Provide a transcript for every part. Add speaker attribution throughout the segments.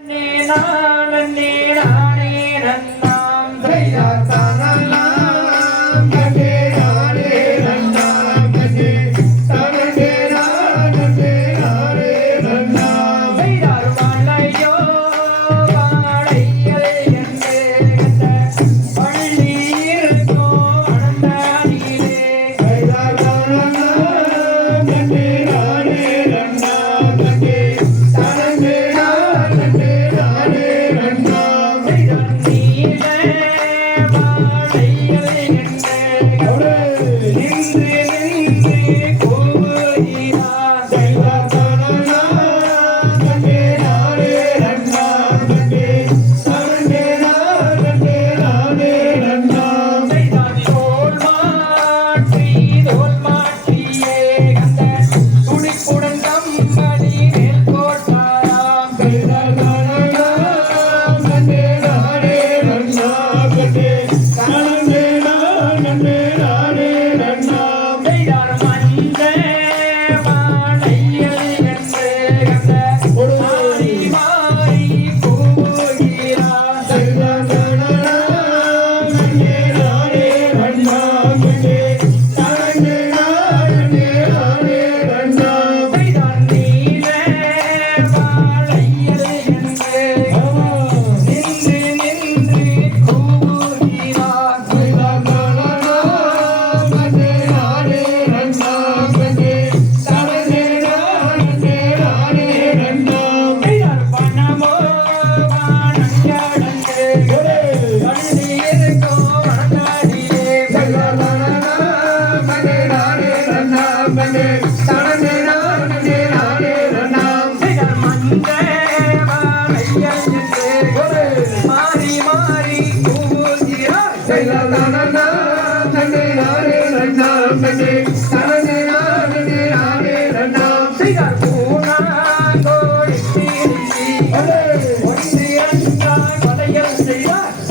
Speaker 1: ನಾನೇ ನಾನೇ ನಾನೇ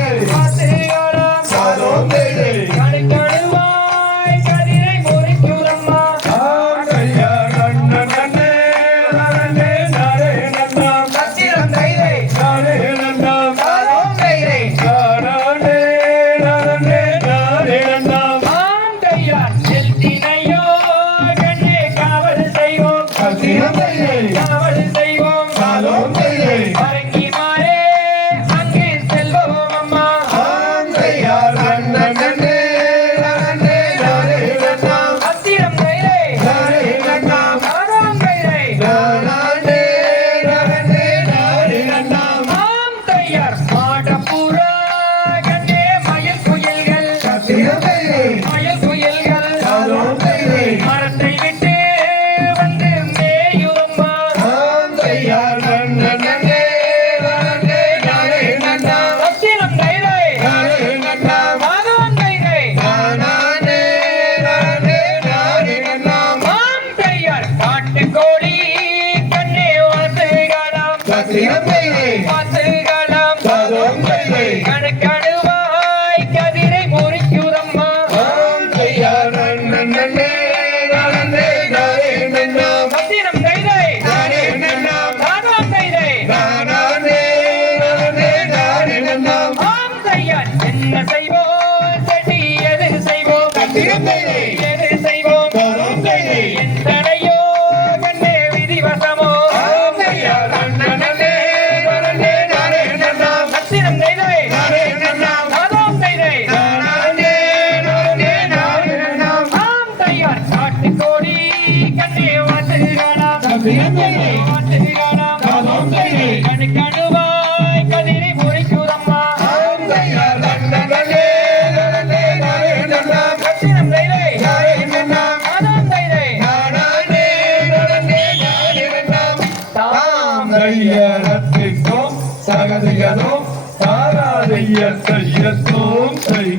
Speaker 1: ¿A dónde iré? ¿A dónde iré?
Speaker 2: சிறப்பே சகதையனும் தாராதைய செய்யத்தும் செய்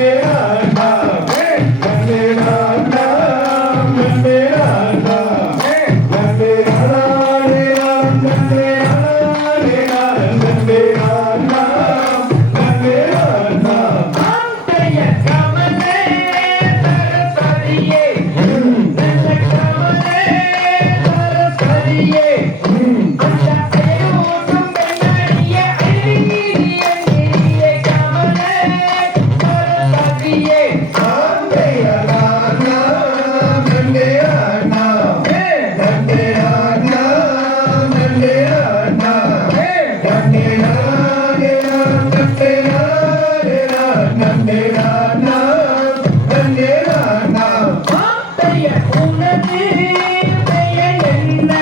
Speaker 2: Yeah.
Speaker 1: உன்னதி பெயர் என்ன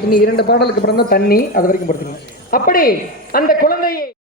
Speaker 1: இன்னும் இரண்டு பாடலுக்கு அப்புறம் தான் தண்ணி அது வரைக்கும் படுத்துக்கணும். அப்படி அந்த குழந்தையை